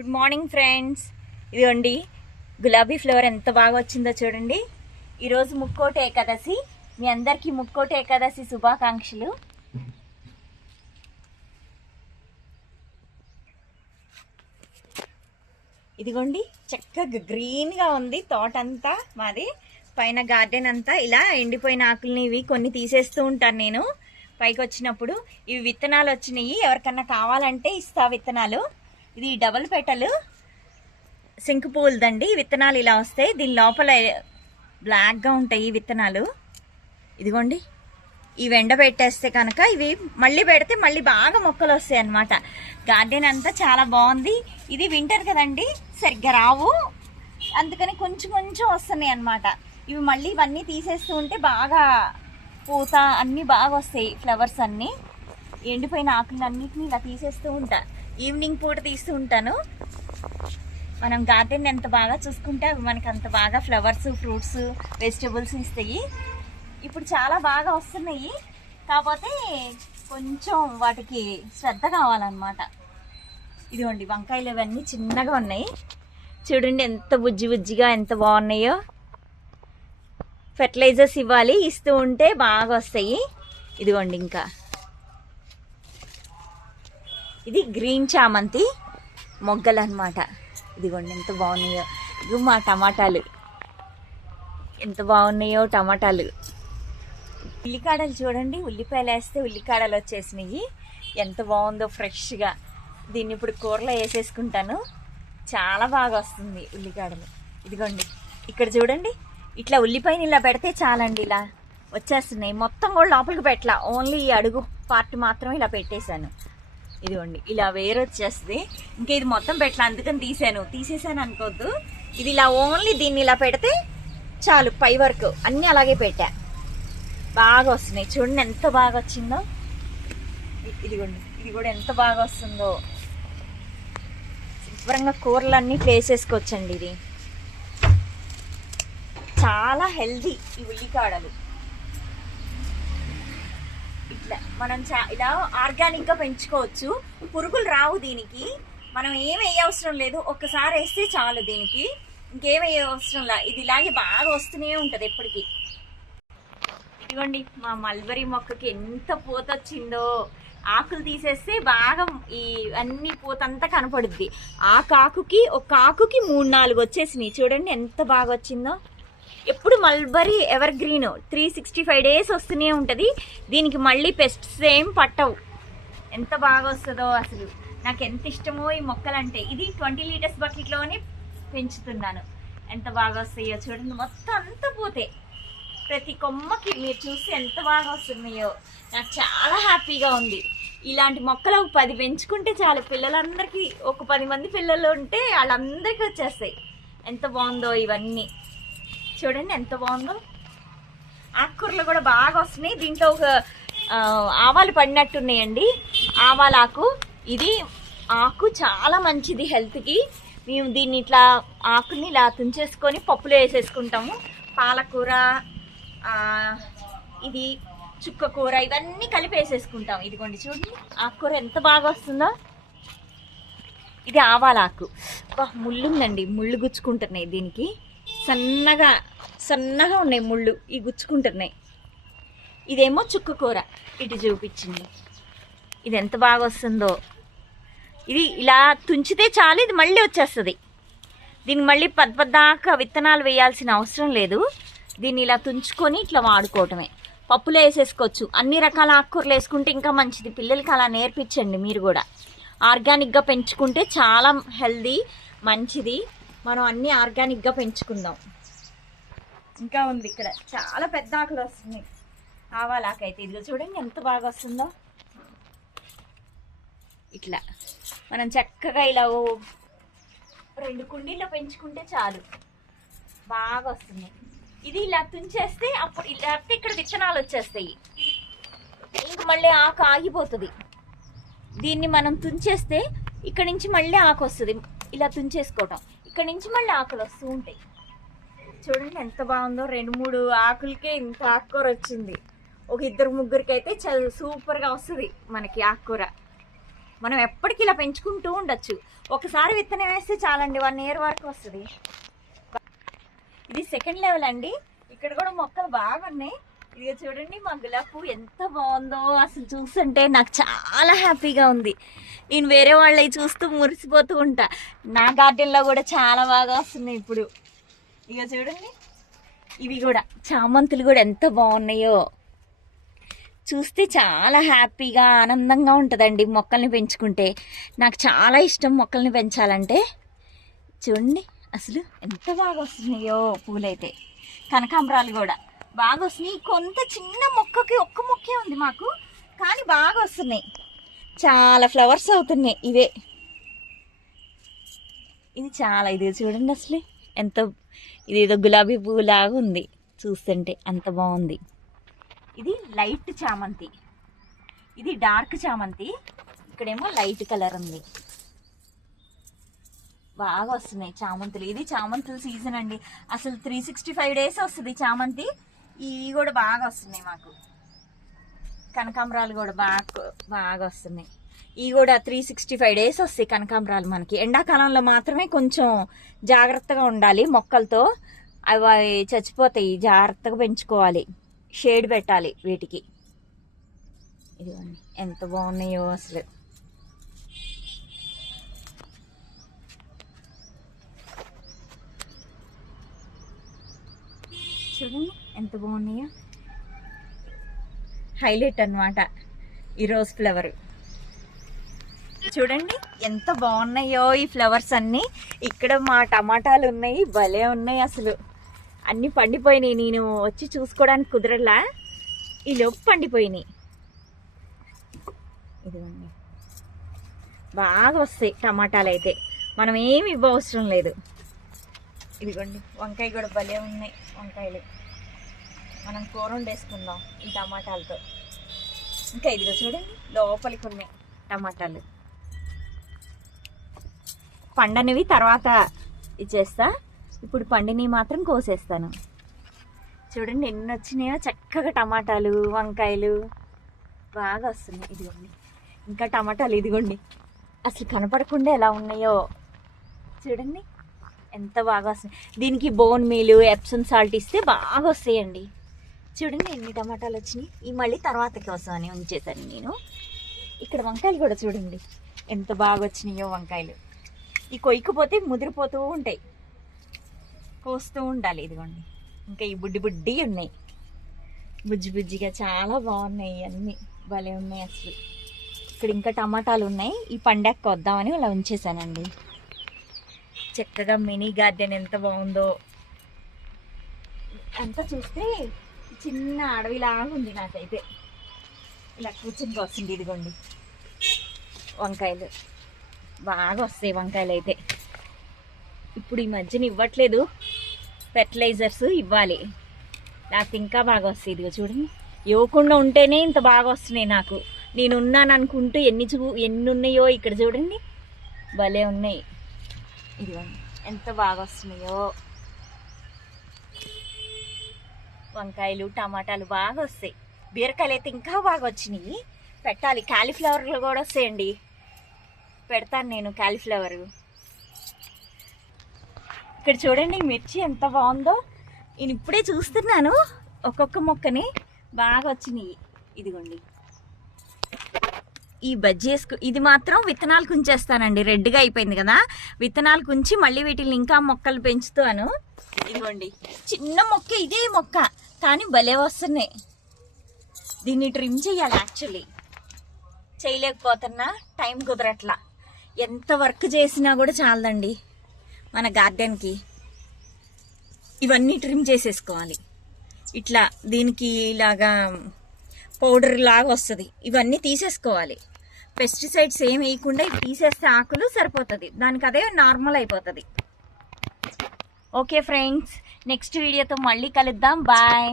Good morning friends. ఇదిగోండి గులాబీ flower ఎంత బాగా వచ్చిందో చూడండి. ఈరోజు ముక్కోటి ఏకాదశి. మీ అందరికీ ముక్కోటి ఏకాదశి శుభాకాంక్షలు. ఇదిగోండి చక్కగా గ్రీన్గా ఉంది తోట అంతా మాది. పైన గార్డెన్ అంతా ఇలా ఎండిపోయిన ఆకుల్ని ఇవి కొన్ని తీసేస్తూ ఉంటాను నేను పైకి వచ్చినప్పుడు. ఇవి విత్తనాలు వచ్చినాయి, ఎవరికన్నా కావాలంటే ఇస్తా విత్తనాలు. ఇది డబల్ పెటల్ శంకు పువ్వులదండి. విత్తనాలు ఇలా వస్తాయి, దీని లోపల బ్లాక్గా ఉంటాయి ఈ విత్తనాలు. ఇదిగోండి ఇవి ఎండ పెట్టేస్తే కనుక ఇవి మళ్ళీ పెడితే మళ్ళీ బాగా మొక్కలు వస్తాయి అన్నమాట. గార్డెన్ అంతా చాలా బాగుంది. ఇది వింటర్ కదండి, సరిగ్గా రావు, అందుకని కొంచెం కొంచెం వస్తున్నాయి అన్నమాట. ఇవి మళ్ళీ ఇవన్నీ తీసేస్తూ ఉంటే బాగా పూత అన్నీ బాగా వస్తాయి. ఫ్లవర్స్ అన్నీ ఎండిపోయిన ఆకులు అన్నిటిని ఇలా తీసేస్తూ ఉంటా. ఈవినింగ్ పూట తీస్తూ ఉంటాను. మనం గార్డెన్ ఎంత బాగా చూసుకుంటే అవి మనకు అంత బాగా ఫ్లవర్స్, ఫ్రూట్స్, వెజిటబుల్స్ ఇస్తాయి. ఇప్పుడు చాలా బాగా వస్తున్నాయి, కాకపోతే కొంచెం వాటికి శ్రద్ధ కావాలన్నమాట. ఇదిగోండి వంకాయలు ఇవన్నీ చిన్నగా ఉన్నాయి చూడండి, ఎంత బుజ్జి బుజ్జిగా ఎంత బాగున్నాయో. ఫెర్టిలైజర్స్ ఇవ్వాలి, ఇస్తూ ఉంటే బాగా వస్తాయి. ఇదిగోండి ఇంకా ఇది గ్రీన్ చామంతి మొగ్గలు అన్నమాట. ఇదిగోండి ఎంత బాగున్నాయో. ఇవి మా టమాటాలు ఎంత బాగున్నాయో టమాటాలు. ఉల్లికాడలు చూడండి, ఉల్లిపాయలు వేస్తే ఉల్లికాడలు వచ్చేసినాయి. ఎంత బాగుందో ఫ్రెష్గా. దీన్ని ఇప్పుడు కూరలో వేసేసుకుంటాను, చాలా బాగా వస్తుంది ఉల్లికాడలు. ఇదిగోండి ఇక్కడ చూడండి, ఇట్లా ఉల్లిపాయని ఇలా పెడితే చాలండి, ఇలా వచ్చేస్తున్నాయి. మొత్తం కూడా లోపలికి పెట్టలా, ఓన్లీ ఈ అడుగు పార్ట్ మాత్రం ఇలా పెట్టేశాను. ఇదిగోండి ఇలా వేరు వచ్చేస్తుంది. ఇంకా ఇది మొత్తం పెట్టలా, అందుకని తీసేసాను అనుకోవద్దు. ఇది ఇలా ఓన్లీ దీన్ని ఇలా పెడితే చాలు, పై వరకు అన్నీ అలాగే పెట్టా. బాగా వస్తున్నాయి చూడండి, ఎంత బాగా వచ్చిందో. ఇదిగోండి ఇది కూడా ఎంత బాగా వస్తుందో. శుభ్రంగా కూరలన్నీ వేసేసుకోవచ్చండి. ఇది చాలా హెల్దీ ఈ ఉల్లికాడలు. ఇట్లా మనం ఇలా ఆర్గానిక్గా పెంచుకోవచ్చు, పురుగులు రావు దీనికి. మనం ఏం వేయవసరం లేదు, ఒక్కసారి వేస్తే చాలు దీనికి, ఇంకేం వేయవసరం లా. ఇది ఇలాగే బాగా వస్తూనే ఉంటుంది ఎప్పటికీ. ఇదిగోండి మా మల్బరీ మొక్కకి ఎంత పూత వచ్చిందో. ఆకులు తీసేస్తే బాగా ఈ అన్ని పూత అంతా కనపడుద్ది. ఆకుకి ఒక ఆకుకి 3-4 వచ్చేసినాయి చూడండి, ఎంత బాగా వచ్చిందో. ఎప్పుడు మల్బరీ ఎవర్ గ్రీన్ 365 డేస్ వస్తూనే ఉంటుంది. దీనికి మళ్ళీ పెస్ట్స్ ఏం పట్టవు. ఎంత బాగా వస్తుందో అసలు. నాకు ఎంత ఇష్టమో ఈ మొక్కలంటే. ఇది 20 లీటర్స్ బకెట్లోనే పెంచుతున్నాను. ఎంత బాగా వస్తాయో చూడండి, మొత్తం అంతా పోతే ప్రతి కొమ్మకి మీరు చూస్తే ఎంత బాగా వస్తున్నాయో. నాకు చాలా హ్యాపీగా ఉంది. ఇలాంటి మొక్కలు 10 పెంచుకుంటే చాలు, పిల్లలందరికీ ఒక 10 మంది పిల్లలు ఉంటే వాళ్ళందరికీ వచ్చేస్తాయి. ఎంత బాగుందో ఇవన్నీ చూడండి, ఎంత బాగుందో. ఆకుకూరలు కూడా బాగా వస్తున్నాయి. దీంట్లో ఒక ఆవాలు పడినట్టున్నాయండి, ఆవాలాకు. ఇది ఆకు చాలా మంచిది హెల్త్కి. మేము దీన్ని ఇట్లా ఆకుని ఇలా తుంచేసుకొని పప్పులో వేసేసుకుంటాము. పాలకూర, ఇది చుక్కకూర, ఇవన్నీ కలిపి వేసేసుకుంటాం. ఇదిగోండి చూడండి ఆకుకూర ఎంత బాగా వస్తుందో. ఇది ఆవాలాకు. ముళ్ళు ఉందండి, ముళ్ళు గుచ్చుకుంటున్నాయి దీనికి. సన్నగా ఉన్నాయి ముళ్ళు, ఇవి గుచ్చుకుంటున్నాయి. ఇదేమో చుక్కకూర, ఇటు చూపించింది. ఇది ఎంత బాగా వస్తుందో. ఇది ఇలా తుంచితే చాలు, ఇది మళ్ళీ వచ్చేస్తుంది. దీనికి మళ్ళీ పద్దాకా విత్తనాలు వేయాల్సిన అవసరం లేదు. దీన్ని ఇలా తుంచుకొని ఇట్లా వాడుకోవటమే. పప్పులో వేసేసుకోవచ్చు. అన్ని రకాల ఆకుకూరలు వేసుకుంటే ఇంకా మంచిది. పిల్లలకి అలా నేర్పించండి మీరు కూడా. ఆర్గానిక్గా పెంచుకుంటే చాలా హెల్దీ, మంచిది. మనం అన్నీ ఆర్గానిక్గా పెంచుకుందాం. ఇంకా ఉంది ఇక్కడ చాలా పెద్ద ఆకులు వస్తున్నాయి ఆవాలాకైతే. ఇదిగో చూడండి ఎంత బాగా వస్తుందో. ఇట్లా మనం చక్కగా ఇలా 2 కుండీల్లో పెంచుకుంటే చాలు, బాగా వస్తున్నాయి. ఇది ఇలా తుంచేస్తే అప్పుడు ఇలా ఇక్కడ విత్తనాలు వచ్చేస్తాయి. ఇంక మళ్ళీ ఆకు ఆగిపోతుంది. దీన్ని మనం తుంచేస్తే ఇక్కడ నుంచి మళ్ళీ ఆకు వస్తుంది. ఇలా తుంచేసుకోవటం, ఇక్కడ నుంచి మళ్ళీ ఆకులు వస్తూ ఉంటాయి. చూడండి ఎంత బాగుందో. 2-3 ఆకులకే ఇంత ఆకుకూర వచ్చింది. ఒక 2-3 అయితే చాలా సూపర్గా వస్తుంది మనకి ఆకుకూర. మనం ఎప్పటికీ ఇలా పెంచుకుంటూ ఉండొచ్చు. ఒకసారి విత్తనం వేస్తే చాలండి, 1 year వరకు వస్తుంది. ఇది సెకండ్ లెవెల్ అండి. ఇక్కడ కూడా మొక్కలు బాగున్నాయి. ఇక చూడండి మా గులాబీ పువ్వు ఎంత బాగుందో, అసలు చూస్తుంటే నాకు చాలా హ్యాపీగా ఉంది. నేను వేరే వాళ్ళవి చూస్తూ మురిసిపోతూ ఉంటా. నా గార్డెన్లో కూడా చాలా బాగా వస్తున్నాయి ఇప్పుడు. ఇక చూడండి ఇవి కూడా చామంతులు కూడా ఎంత బాగున్నాయో, చూస్తే చాలా హ్యాపీగా ఆనందంగా ఉంటుందండి మొక్కల్ని పెంచుకుంటే. నాకు చాలా ఇష్టం మొక్కల్ని పెంచాలంటే. చూడండి అసలు ఎంత బాగా వస్తున్నాయో పూలైతే. కనకాంబరాలు కూడా బాగా వస్తున్నాయి. కొంత చిన్న మొక్కకి ఒక్క మొక్కే ఉంది మాకు, కానీ బాగా వస్తున్నాయి. చాలా ఫ్లవర్స్ అవుతున్నాయి ఇవే. ఇది చాలా, ఇది చూడండి అసలు ఎంత, ఇదేదో గులాబీ పువ్వు లాగా ఉంది చూస్తుంటే, అంత బాగుంది. ఇది లైట్ చామంతి, ఇది డార్క్ చామంతి, ఇక్కడేమో లైట్ కలర్ ఉంది. బాగా వస్తున్నాయి చామంతులు. ఇది చామంతుల సీజన్ అండి. అసలు 365 days వస్తుంది చామంతి. ఇవి కూడా బాగా వస్తున్నాయి మాకు. కనకాంబరాలు కూడా బాగా వస్తున్నాయి. ఇవి కూడా 365 days వస్తాయి కనకాంబరాలు మనకి. ఎండాకాలంలో మాత్రమే కొంచెం జాగ్రత్తగా ఉండాలి మొక్కలతో, అవి చచ్చిపోతాయి. జాగ్రత్తగా పెంచుకోవాలి, షేడ్ పెట్టాలి వీటికి. ఇదిగోండి ఎంత బాగున్నాయో అసలు. చూడండి ఎంత బాగున్నాయో. హైలైట్ అన్నమాట ఈ రోజ్ ఫ్లవర్. చూడండి ఎంత బాగున్నాయో ఈ ఫ్లవర్స్ అన్నీ. ఇక్కడ మా టమాటాలు ఉన్నాయి, భలే ఉన్నాయి అసలు. అన్నీ పండిపోయినాయి. నేను వచ్చి చూసుకోవడానికి కుదరలా, ఈ లోపు పండిపోయినాయి. ఇదిగోండి బాగా వస్తాయి టమాటాలు అయితే, మనం ఏమి ఇవ్వవసరం లేదు. ఇదిగోండి వంకాయ కూడా భలే ఉన్నాయి వంకాయలు. మనం కూర వండేసుకుందాం ఈ టమాటాలతో. ఇంకా ఇదిగో చూడండి లోపలికి ఉన్నాయి టమాటాలు. పండనివి తర్వాత ఇచ్చేస్తా, ఇప్పుడు పండిని మాత్రం కోసేస్తాను. చూడండి ఎన్ని వచ్చినాయో చక్కగా టమాటాలు, వంకాయలు బాగా వస్తున్నాయి. ఇదిగోండి ఇంకా టమాటాలు, ఇదిగోండి అసలు కనపడకుండా ఎలా ఉన్నాయో చూడండి ఎంత బాగా వస్తున్నాయి. దీనికి బోన్ మీలు, ఎప్సమ్ సాల్ట్ ఇస్తే బాగా వస్తాయండి. చూడండి ఎన్ని టమాటాలు వచ్చినాయి. ఈ మళ్ళీ తర్వాతకి వస్తామని ఉంచేసాను నేను. ఇక్కడ వంకాయలు కూడా చూడండి ఎంత బాగా వచ్చినాయో వంకాయలు. ఈ కొయ్యకపోతే ముదిరిపోతూ ఉంటాయి, కోస్తూ ఉండాలి. ఇదిగోండి ఇంకా ఈ బుడ్డి ఉన్నాయి, బుజ్జిగా చాలా బాగున్నాయి అన్నీ, భలే ఉన్నాయి అసలు. ఇక్కడ ఇంకా టమాటాలు ఉన్నాయి. ఈ పండగకి వద్దామని అలా ఉంచేసానండి. చక్కగా మినీ గార్డెన్ ఎంత బాగుందో. అంతా చూస్తే చిన్న అడవిలాగా ఉంది నాకైతే. ఇలా కూర్చొని వస్తుంది. ఇదిగోండి వంకాయలు బాగా వస్తాయి వంకాయలు అయితే. ఇప్పుడు ఈ మధ్యన ఇవ్వట్లేదు, ఫెర్టిలైజర్స్ ఇవ్వాలి, నాకు ఇంకా బాగా వస్తాయి. ఇదిగో చూడండి ఇవ్వకుండా ఉంటేనే ఇంత బాగా వస్తున్నాయి నాకు. నేను ఉన్నాను అనుకుంటూ ఎన్ని ఉన్నాయో ఇక్కడ చూడండి, భలే ఉన్నాయి. ఇదిగోండి ఎంత బాగా వస్తున్నాయో వంకాయలు, టమాటాలు బాగా వస్తాయి. బీరకాయలు అయితే ఇంకా బాగా వచ్చినాయి, పెట్టాలి. కాలీఫ్లవర్లు కూడా వస్తాయండి, పెడతాను నేను కాలీఫ్లవర్. ఇక్కడ చూడండి మిర్చి ఎంత బాగుందో. నేను ఇప్పుడే చూస్తున్నాను ఒక్కొక్క మొక్కని, బాగా వచ్చినాయి. ఇదిగోండి ఈ బజ్జీ ఇది మాత్రం విత్తనాలు కుంచేస్తానండి. రెడ్గా అయిపోయింది కదా, విత్తనాలు కుంచి మళ్ళీ వీటిని ఇంకా మొక్కలు పెంచుతాను. ఇదిగోండి చిన్న మొక్క, ఇదే మొక్క కానీ భలే వస్తున్నాయి. దీన్ని ట్రిమ్ చేయాలి, యాక్చువల్లీ చేయలేకపోతున్నా, టైం కుదరట్లా. ఎంత వర్క్ చేసినా కూడా చాలదండి మన గార్డెన్కి. ఇవన్నీ ట్రిమ్ చేసేసుకోవాలి. ఇట్లా దీనికి ఇలాగా పౌడర్ లాగా వస్తుంది, ఇవన్నీ తీసేసుకోవాలి. పెస్టిసైడ్స్ ఏం వేయకుండా తీసేస్తే ఆకులు సరిపోతుంది, దానికి అదే నార్మల్ అయిపోతుంది. ఓకే ఫ్రెండ్స్, నెక్స్ట్ వీడియోతో మళ్ళీ కలుద్దాం. బాయ్.